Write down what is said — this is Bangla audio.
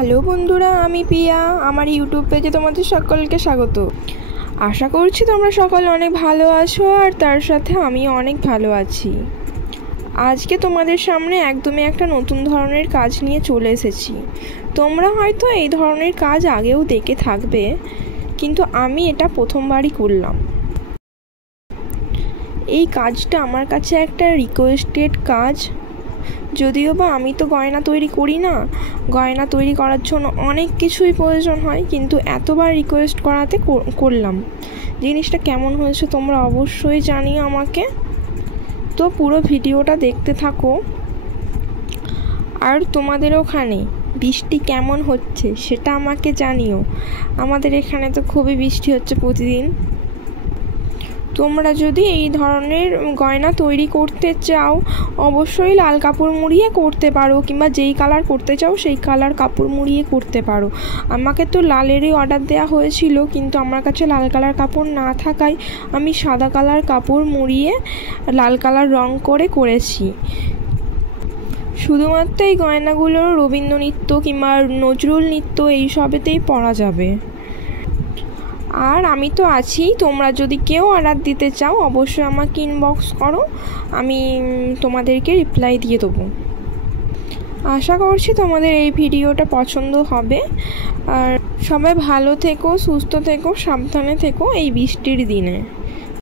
হ্যালো বন্ধুরা, আমি পিয়া। আমার ইউটিউব পেজে তোমাদের সকলকে স্বাগত। আশা করছি তোমরা সকলে অনেক ভালো আছো, আর তার সাথে আমি অনেক ভালো আছি। আজকে তোমাদের সামনে একদমই একটা নতুন ধরনের কাজ নিয়ে চলে এসেছি। তোমরা হয়তো এই ধরনের কাজ আগেও দেখে থাকবে, কিন্তু আমি এটা প্রথমবারই করলাম। এই কাজটা আমার কাছে একটা রিকোয়েস্টেড কাজ, যদিও বা আমি তো গয়না তৈরি করি না। গয়না তৈরি করার জন্য অনেক কিছুই প্রয়োজন হয়, কিন্তু এতবার রিকোয়েস্ট করাতে করলাম। জিনিসটা কেমন হয়েছে তোমরা অবশ্যই জানিও আমাকে। তো পুরো ভিডিওটা দেখতে থাকো। আর তোমাদের ওখানে বৃষ্টি কেমন হচ্ছে সেটা আমাকে জানিও। আমাদের এখানে তো খুবই বৃষ্টি হচ্ছে প্রতিদিন। তোমরা যদি এই ধরনের গয়না তৈরি করতে চাও, অবশ্যই লাল কাপড় মুড়িয়ে করতে পারো, কিংবা যেই কালার করতে চাও সেই কালার কাপড় মুড়িয়ে করতে পারো। আমাকে তো লালেরই অর্ডার দেওয়া হয়েছিল, কিন্তু আমার কাছে লাল কালার কাপড় না থাকায় আমি সাদা কালার কাপড় মুড়িয়ে লাল কালার রং করে করেছি। শুধুমাত্র এই গয়নাগুলো রবীন্দ্র নৃত্য কিংবা নজরুল নৃত্য এইসবেতেই পরা যাবে। আর আমি তো আছি, তোমরা যদি কেউ অর্ডার দিতে চাও অবশ্যই আমাকে ইনবক্স করো, আমি তোমাদেরকে রিপ্লাই দিয়ে দেবো। আশা করছি তোমাদের এই ভিডিওটা পছন্দ হবে। আর সবাই ভালো থেকো, সুস্থ থেকো, সাবধানে থেকো এই বৃষ্টির দিনে।